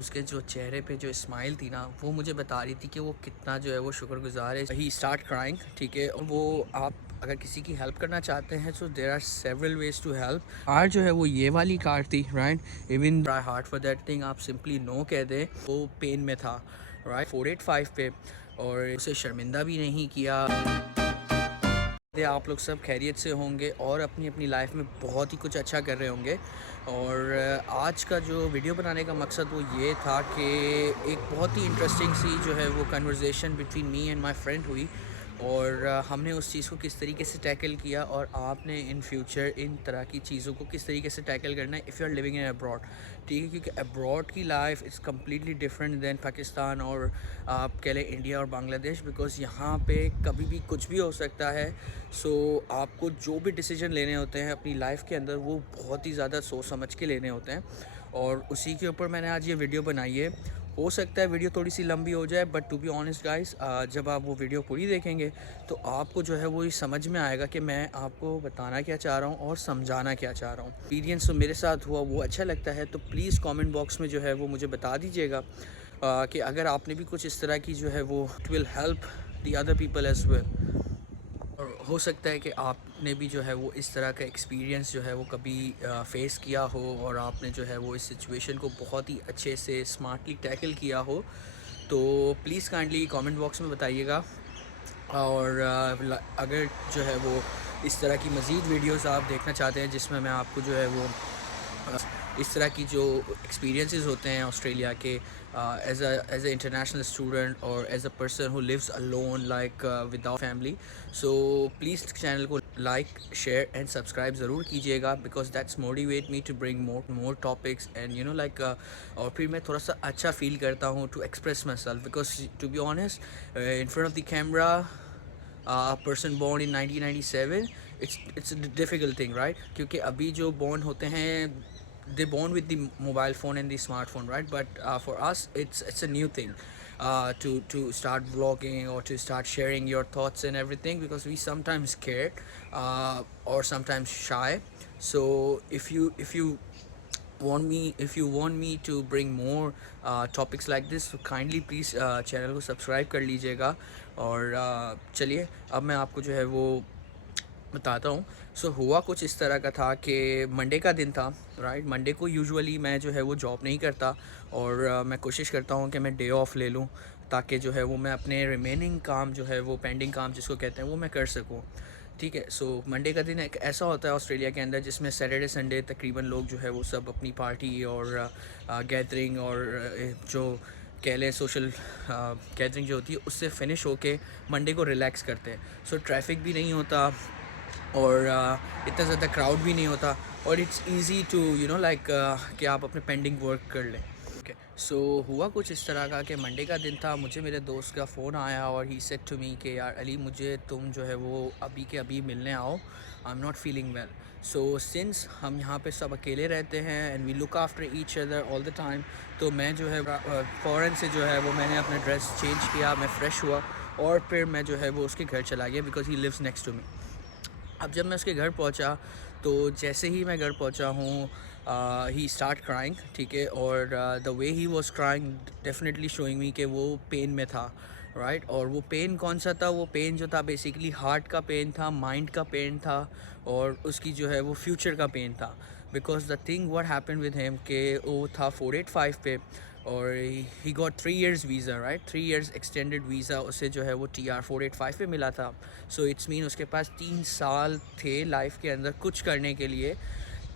उसके जो चेहरे पे जो स्माइल थी ना, वो मुझे बता रही थी कि वो कितना जो है वो शुक्रगुजार है। ही स्टार्ट क्राइंग, ठीक है। और वो आप अगर किसी की हेल्प करना चाहते हैं so there are several ways to help. Car जो है वो ये वाली कार थी, right. Even try hard for that thing, आप सिंपली नो कह दें। वो पेन में था, राइट, 485 पे, और उसे शर्मिंदा भी नहीं किया। आप लोग सब खैरियत से होंगे और अपनी अपनी लाइफ में बहुत ही कुछ अच्छा कर रहे होंगे। और आज का जो वीडियो बनाने का मकसद वो ये था कि एक बहुत ही इंटरेस्टिंग सी जो है वो conversation between me and my friend हुई, और हमने उस चीज़ को किस तरीके से टैकल किया, और आपने इन फ्यूचर इन तरह की चीज़ों को किस तरीके से टैकल करना है if you are living in abroad, ठीक है। क्योंकि अब्रॉड की life is completely different than Pakistan और आप कह लें इंडिया और बांग्लादेश, बिकॉज़ यहाँ पे कभी भी कुछ भी हो सकता है। सो आपको जो भी डिसीजन लेने होते हैं अपनी लाइफ के अंदर, वो बहुत ही ज़्यादा सोच समझ के लेने होते हैं, और उसी के ऊपर मैंने आज ये वीडियो बनाई है। हो सकता है वीडियो थोड़ी सी लंबी हो जाए, but to be honest guys, जब आप वो वीडियो पूरी देखेंगे तो आपको जो है वो ये समझ में आएगा कि मैं आपको बताना क्या चाह रहा हूँ और समझाना क्या चाह रहा हूँ। एक्सपीरियंस जो मेरे साथ हुआ वो अच्छा लगता है तो प्लीज़ कमेंट बॉक्स में जो है वो मुझे बता दीजिएगा कि अगर आपने भी कुछ इस तरह की जो है वो it will help the other people as well. और हो सकता है कि आपने भी जो है वो इस तरह का एक्सपीरियंस जो है वो कभी फेस किया हो, और आपने जो है वो इस सिचुएशन को बहुत ही अच्छे से स्मार्टली टैकल किया हो। तो प्लीज़ काइंडली कमेंट बॉक्स में बताइएगा। और अगर जो है वो इस तरह की मज़ीद वीडियोस आप देखना चाहते हैं जिसमें मैं आपको जो है वो इस तरह की जो एक्सपीरियंसेस होते हैं ऑस्ट्रेलिया के, एज अ इंटरनेशनल स्टूडेंट और as a person who lives alone like without family, so please channel को लाइक शेयर एंड सब्सक्राइब ज़रूर कीजिएगा, because that's motivate me to bring more topics and you know like, और फिर मैं थोड़ा सा अच्छा फील करता हूँ to express myself, because to be honest in front of the camera, person born in 1997, it's difficult thing, right. क्योंकि अभी जो बोर्न होते हैं they born with the mobile phone and the smartphone, right? But for us it's a new thing, to start vlogging or to start sharing your thoughts and everything, because we sometimes scared, or sometimes shy. So if you want me to bring more topics like this, so kindly please channel को subscribe कर लीजिएगा। और चलिए अब मैं आपको जो है वो बताता हूँ। सो हुआ कुछ इस तरह का था कि मंडे का दिन था, राइट। मंडे को यूजुअली मैं जो है वो जॉब नहीं करता, और मैं कोशिश करता हूँ कि मैं डे ऑफ ले लूँ, ताकि जो है वो मैं अपने रिमेनिंग काम जो है वो पेंडिंग काम जिसको कहते हैं वो मैं कर सकूँ, ठीक है। सो मंडे का दिन एक ऐसा होता है ऑस्ट्रेलिया के अंदर जिसमें सैटरडे संडे तकरीबन लोग जो है वो सब अपनी पार्टी और गैदरिंग और जो कह लें सोशल गैदरिंग जो होती है उससे फिनिश होके मंडे को रिलैक्स करते हैं। सो ट्रैफिक भी नहीं होता, और इतना ज़्यादा क्राउड भी नहीं होता, और it's easy to you know like कि आप अपने पेंडिंग वर्क कर लें। ओके, सो हुआ कुछ इस तरह का कि मंडे का दिन था, मुझे मेरे दोस्त का फ़ोन आया और ही सेड टू मी कि यार अली, मुझे तुम जो है वो अभी के अभी मिलने आओ, I am not feeling well. So since हम यहाँ पे सब अकेले रहते हैं and we look after each other all the time, तो मैं जो है फ़ौरन से जो है वो मैंने अपना ड्रेस चेंज किया, मैं फ़्रेश हुआ, और फिर मैं जो है वो उसके घर चला गया, because he lives next to me. अब जब मैं उसके घर पहुंचा, तो जैसे ही मैं घर पहुंचा हूँ, ही स्टार्ट क्राइंग, ठीक है। और the way he was crying definitely showing me कि वो पेन में था, राइट। और वो पेन कौन सा था? वो पेन जो था बेसिकली हार्ट का पेन था, माइंड का पेन था, और उसकी जो है वो फ्यूचर का पेन था। Because the thing what happened with him के वो था 485 पे, और he got 3 years visa, right, 3 years extended visa उसे जो है वो TR 485 पे मिला था। सो इट्स मीन उसके पास 3 साल थे लाइफ के अंदर कुछ करने के लिए,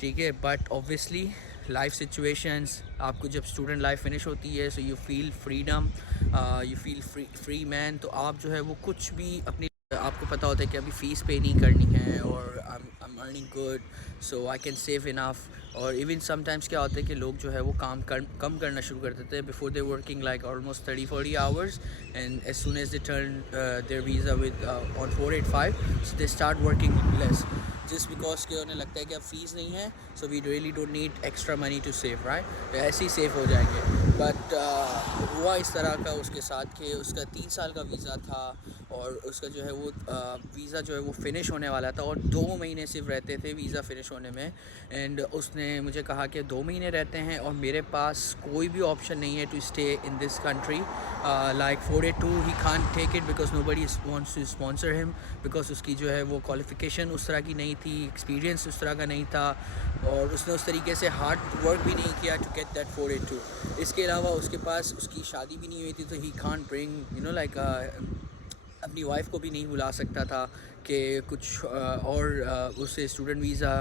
ठीक है। बट ऑब्वियसली लाइफ सिचुएशंस, आपको जब स्टूडेंट लाइफ फिनिश होती है, so you feel freedom, you feel free man, तो आप जो है वो कुछ भी अपनी, आपको पता होता है कि अभी फ़ीस पे नहीं करनी है, और I am earning good, so I can save enough. और इवन समटाइम्स क्या होता है कि लोग जो है वो काम कम करना शुरू कर देते हैं, before they working like almost 30-40 hours, and as soon as they turn their visa with on 485, so they start working less. Just because के उन्हें लगता है कि अब फीस नहीं है, so we really don't need extra money to save, right, ऐसे ही सेव हो जाएंगे। बट हुआ इस तरह का उसके साथ कि उसका 3 साल का वीज़ा था और उसका जो है वो वीज़ा जो है वो फ़िनिश होने वाला था और 2 महीने सिर्फ रहते थे वीज़ा फ़िनिश होने में। एंड उसने मुझे कहा कि 2 महीने रहते हैं और मेरे पास कोई भी ऑप्शन नहीं है to stay in this country, like 482 he can't take it because nobody wants to sponsor him, because उसकी जो है वो क्वालिफ़िकेशन उस तरह की नहीं थी, एक्सपीरियंस उस तरह का नहीं था और उसने उस तरीके से हार्ड वर्क भी नहीं किया टू गेट दैट 482। इसके अलावा उसके पास उसकी शादी भी नहीं हुई थी, तो ही कांट ब्रिंग लाइक अपनी वाइफ को भी नहीं बुला सकता था कि कुछ और उसे स्टूडेंट वीज़ा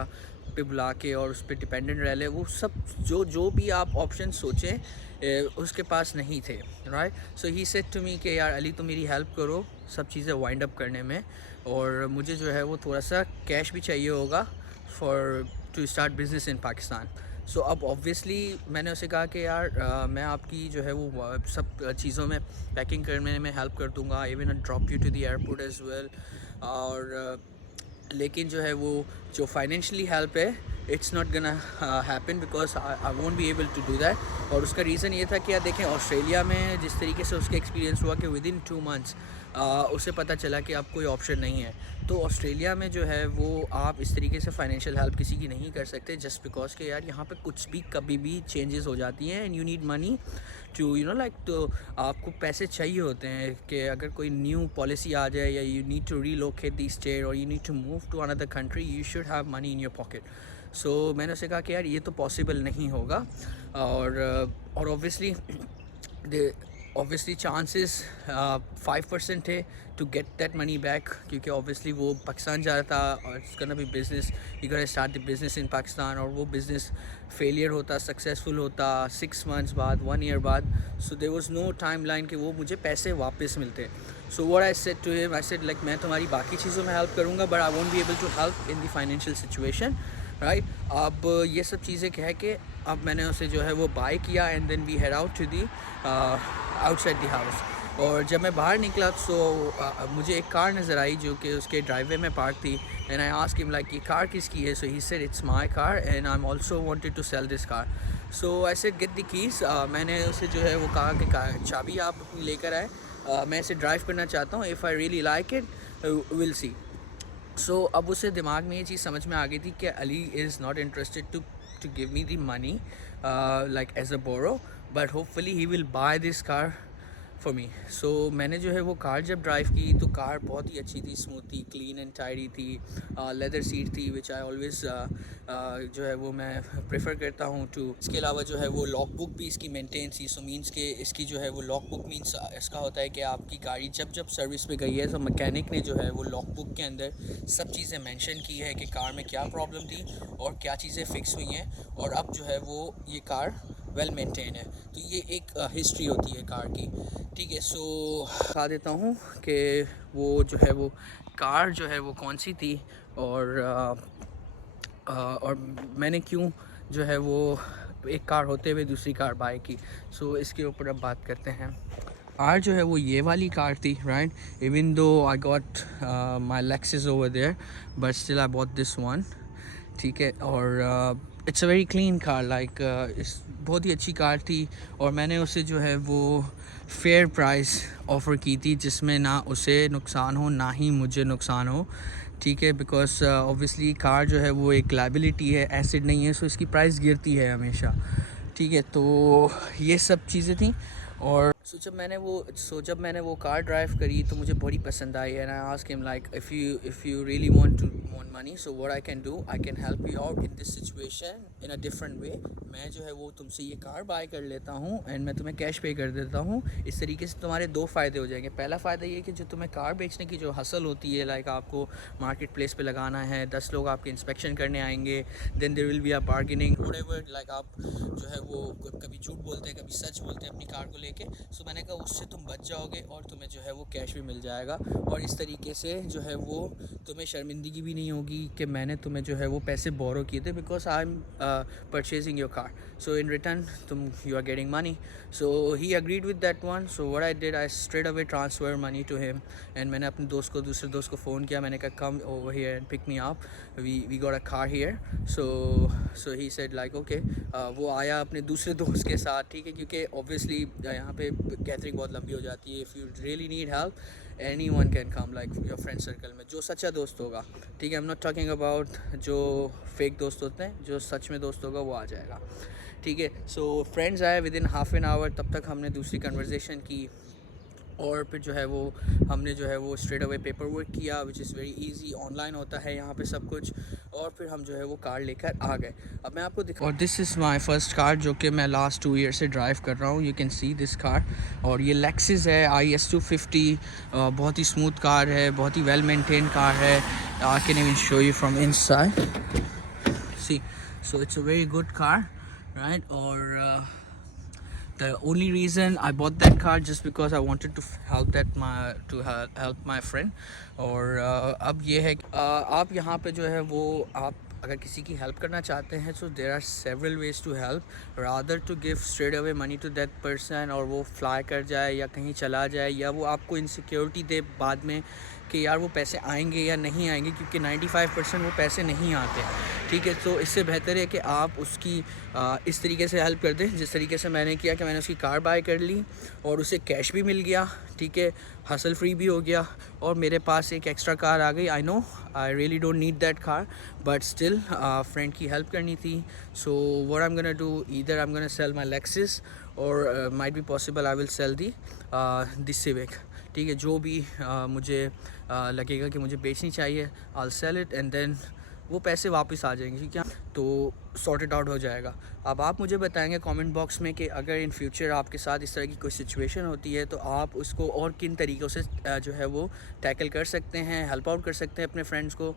पे बुला के और उस पर डिपेंडेंट रह ले। वो सब जो भी आप ऑप्शन सोचें उसके पास नहीं थे, right. So he said to me कि यार अली तो मेरी हेल्प करो सब चीज़ें वाइंड अप करने में, और मुझे जो है वो थोड़ा सा कैश भी चाहिए होगा फॉर टू स्टार्ट बिज़नेस इन पाकिस्तान। सो अब ऑब्वियसली मैंने उसे कहा कि यार मैं आपकी जो है वो सब चीज़ों में पैकिंग करने में हेल्प कर दूँगा, even drop you to the airport as well. और लेकिन जो है वो जो फाइनेंशियली हेल्प है it's not gonna happen because I won't be able to do that. और उसका रीज़न ये था कि यार देखें ऑस्ट्रेलिया में जिस तरीके से उसका एक्सपीरियंस हुआ कि विद इन 2 मंथ्स उसे पता चला कि अब कोई ऑप्शन नहीं है। तो ऑस्ट्रेलिया में जो है वो आप इस तरीके से फाइनेंशियल हेल्प किसी की नहीं कर सकते जस्ट बिकॉज के यार यहाँ पे कुछ भी कभी भी चेंजेस हो जाती हैं and you need money to like, तो आपको पैसे चाहिए होते हैं कि अगर कोई न्यू पॉलिसी आ जाए या you need to relocate the state और you need to move to another country, you should have money in your pocket. So मैंने उसे कहा कि यार ये तो पॉसिबल नहीं होगा और ऑब्वियसली चांसेस 5% थे to get that money back, क्योंकि ऑब्वियसली वो पाकिस्तान जा रहा था और it's gonna be business, he gonna start the business in Pakistan, और वो बिज़नेस फेलियर होता, सक्सेसफुल होता 6 मंथ्स बाद, 1 ईयर बाद। So there was no timeline कि वो मुझे पैसे वापस मिलते। So what I said to him, I said like मैं तुम्हारी बाकी चीज़ों में हेल्प करूँगा but I won't be able to help in the financial situation, right. अब ये सब चीज़ें कह के अब मैंने उसे जो है वो बाय किया and then we head out to the outside the house. और जब मैं बाहर निकला तो मुझे एक कार नज़र आई जो कि उसके ड्राइववे में पार्क थी and I asked him like ये कार किसकी है। So he said it's my car and I am also wanted to sell this car. So I said get the keys, मैंने उसे जो है वो कहा कि चाबी आप अपनी लेकर आए, मैं इसे ड्राइव करना चाहता हूँ, if I really like it will see. So अब उसे दिमाग में ये चीज़ समझ में आ गई थी कि Ali is not interested to give me the money like as a borrow, but hopefully he will buy this car for me. So मैंने जो है वो कार जब ड्राइव की तो कार बहुत ही अच्छी थी, स्मूथ थी, क्लीन एंड टाइडी थी, लेदर सीट थी विच आई ऑलवेज़ जो है वो मैं प्रेफर करता हूँ टू। इसके अलावा जो है वो लॉक बुक भी इसकी मेंटेन थी। सो मीन्स के इसकी जो है वो लॉक बुक मीन्स इसका होता है कि आपकी गाड़ी जब सर्विस पे गई है तो मैकेनिक ने जो है वो लॉक बुक के अंदर सब चीज़ें मेंशन की है कि कार में क्या प्रॉब्लम थी और क्या चीज़ें फ़िक्स हुई हैं, और अब जो है वो ये कार वेल मेंटेन है। तो ये एक हिस्ट्री होती है कार की, ठीक है। सो बता देता हूँ कि वो जो है वो कार जो है वो कौन सी थी और मैंने क्यों जो है वो एक कार होते हुए दूसरी कार बाय की। सो इसके ऊपर अब बात करते हैं। कार जो है वो ये वाली कार थी, right, even though I got my Lexus over there but still I bought this one, ठीक है। और it's a very clean car, like इस बहुत ही अच्छी कार थी और मैंने उसे जो है वो फेयर प्राइस ऑफ़र की थी जिसमें ना उसे नुकसान हो ना ही मुझे नुकसान हो, ठीक है। बिकॉज ऑब्वियसली कार जो है वो एक लाइबिलिटी है, एसिड नहीं है, सो इसकी प्राइस गिरती है हमेशा, ठीक है। तो ये सब चीज़ें थी। और जब मैंने वो कार ड्राइव करी तो मुझे बड़ी पसंद आई and I asked him like if you really want money, so what I can do, I can help you out in this situation in a different way. मैं जो है वो तुमसे ये कार बाय कर लेता हूँ एंड मैं तुम्हें कैश पे कर देता हूँ। इस तरीके से तुम्हारे 2 फ़ायदे हो जाएंगे। पहला फ़ायदा ये कि जो तुम्हें कार बेचने की जो हसल होती है, लाइक आपको मार्केट प्लेस पे लगाना है, 10 लोग आपके इंस्पेक्शन करने आएंगे, then there will be a bargaining whatever, like आप जो है वो कभी झूठ बोलते हैं कभी सच बोलते हैं अपनी कार को लेके। सो मैंने कहा उससे तुम बच जाओगे और तुम्हें जो है वो कैश भी मिल जाएगा और इस तरीके से जो है वो तुम्हें शर्मिंदगी भी नहीं होगी कि मैंने तुम्हें जो है वो पैसे बोरो किए थे, because I am purchasing your car. car, so in return you are getting money. So he agreed with that one. So what I did, I straight away transferred money to him, and मैंने अपने दूसरे दोस्त को phone किया. मैंने कहा come over here and pick me up, we got a car here. So he said like okay. वो आया अपने दूसरे दोस्त के साथ, ठीक है, क्योंकि obviously यहाँ पे गैदरिंग बहुत लंबी हो जाती है. If you really need help, anyone can come, like your friend circle में जो सच्चा दोस्त होगा, ठीक है. I'm not talking about जो फेक दोस्त होते हैं, जो सच में दोस्त होगा वो आ जाएगा, ठीक है. सो फ्रेंड्स आए with in half an hour. तब तक हमने दूसरी कन्वर्सेशन की, और फिर जो है वो हमने जो है वो स्ट्रेट अवे पेपर वर्क किया, which is very easy. Online होता है यहाँ पे सब कुछ. और फिर हम जो है वो कार लेकर आ गए. अब मैं आपको दिखा, और this is my first car जो कि मैं लास्ट 2 ईयर से ड्राइव कर रहा हूँ. You can see this car. और ये लेक्सिस है IS 250. बहुत ही स्मूथ कार है, बहुत ही वेल मेंटेन कार है. I can even show you from inside. See, so it's a very good car, right. और the only reason I bought that car just because I wanted to help my friend. और अब ये है कि आप यहाँ पे जो है वो आप अगर किसी की हेल्प करना चाहते हैं, so there are several ways to help. rather to give straight away money to that person और वो फ्लाई कर जाए या कहीं चला जाए, या वो आपको इनसिक्योरिटी दे बाद में कि यार वो पैसे आएंगे या नहीं आएंगे, क्योंकि 95% वो पैसे नहीं आते, ठीक है. तो इससे बेहतर है कि आप उसकी इस तरीके से हेल्प कर दें जिस तरीके से मैंने किया, कि मैंने उसकी कार बाय कर ली और उसे कैश भी मिल गया, ठीक है, हसल फ्री भी हो गया, और मेरे पास एक एक्स्ट्रा कार आ गई. I know I really don't need that car, but still friend की हेल्प करनी थी. So what I am gonna do, either I am gonna sell my Lexus और might be possible I will sell the Civic, ठीक है. जो भी मुझे लगेगा कि मुझे बेचनी चाहिए, आई सेल इट एंड देन वो पैसे वापस आ जाएंगे, ठीक है. तो सॉर्टेड आउट हो जाएगा. अब आप मुझे बताएंगे कमेंट बॉक्स में कि अगर इन फ्यूचर आपके साथ इस तरह की कोई सिचुएशन होती है तो आप उसको और किन तरीक़ों से जो है वो टैकल कर सकते हैं, हेल्प आउट कर सकते हैं अपने फ्रेंड्स को.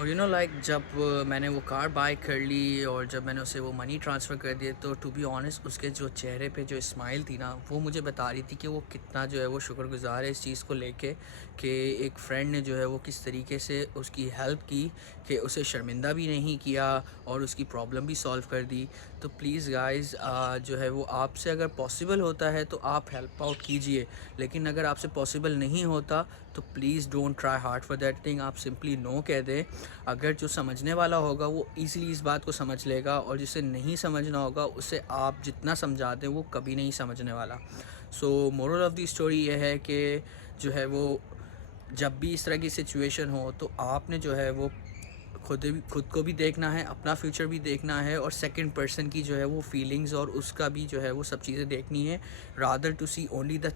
और यू नो लाइक जब मैंने वो कार बाय कर ली और जब मैंने उसे वो मनी ट्रांसफ़र कर दिए, तो टू बी ऑनेस्ट उसके जो चेहरे पे जो स्माइल थी ना, वो मुझे बता रही थी कि वो कितना जो है वो शुक्रगुज़ार है इस चीज़ को लेके कि एक फ्रेंड ने जो है वो किस तरीके से उसकी हेल्प की, कि उसे शर्मिंदा भी नहीं किया और उसकी प्रॉब्लम भी सॉल्व कर दी. तो प्लीज़ गाइज़ जो है वो आपसे अगर पॉसिबल होता है तो आप हेल्प आउट कीजिए, लेकिन अगर आपसे पॉसिबल नहीं होता तो please don't try hard for that thing. आप सिंपली नो कह दें. अगर जो समझने वाला होगा वो ईज़िली इस बात को समझ लेगा, और जिसे नहीं समझना होगा उसे आप जितना समझा दें वो कभी नहीं समझने वाला. सो मोरल ऑफ़ द स्टोरी ये है कि जो है वो जब भी इस तरह की सिचुएशन हो तो आपने जो है वो खुद को भी देखना है, अपना फ्यूचर भी देखना है, और सेकंड पर्सन की जो है वो फीलिंग्स और उसका भी जो है वो सब चीज़ें देखनी है. Rather to see only the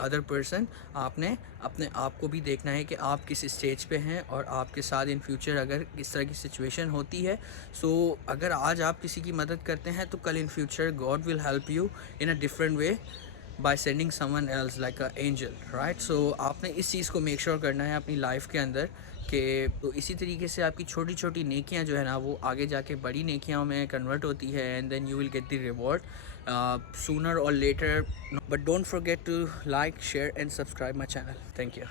other person. आपने अपने आप को भी देखना है कि आप किस स्टेज पे हैं और आपके साथ इन फ्यूचर अगर इस तरह की सिचुएशन होती है. सो अगर आज आप किसी की मदद करते हैं तो कल in future God will help you in a different way by sending someone else like an angel, right. So आपने इस चीज़ को मेक श्योर करना है अपनी लाइफ के अंदर कि तो इसी तरीके से आपकी छोटी छोटी नेकियां जो है ना वो आगे जाके बड़ी नेकियों में कन्वर्ट होती है, and then you will get the reward sooner or later. But don't forget to like, share and subscribe my channel. Thank you.